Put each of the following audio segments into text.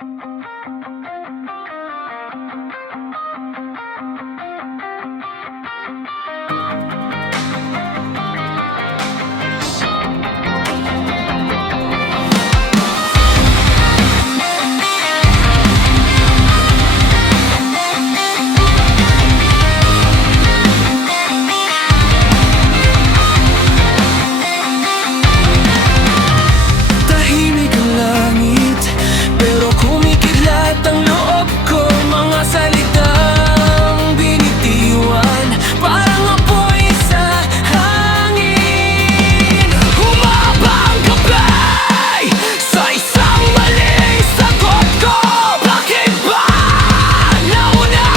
Tahimik ang langit, pero kumikidlat ang loob ko. Mga salitang binitiwan, parang apoy sa hangin. Humabang gabay sa isang maling sagot ko. Bakit ba nauna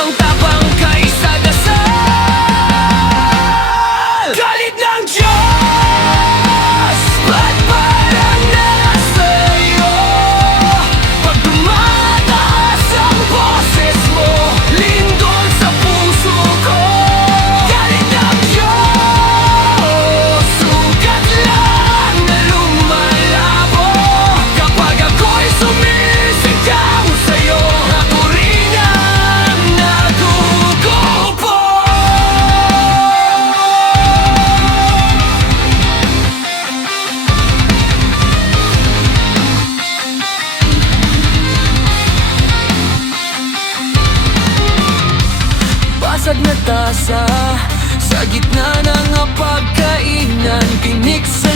ang tapang kaysa dasal? Galit ng Diyos, ba't parang nasa iyo? Pag tumataas ang boses mo, lindol sa puso ko. Galit ng Diyos, sugat lang na lumalabo. Kapag ako'y sumisigaw sa'yo, ako rin ang nagugupo. Basag na tasa sa gitna ng pagkainan, tinik sa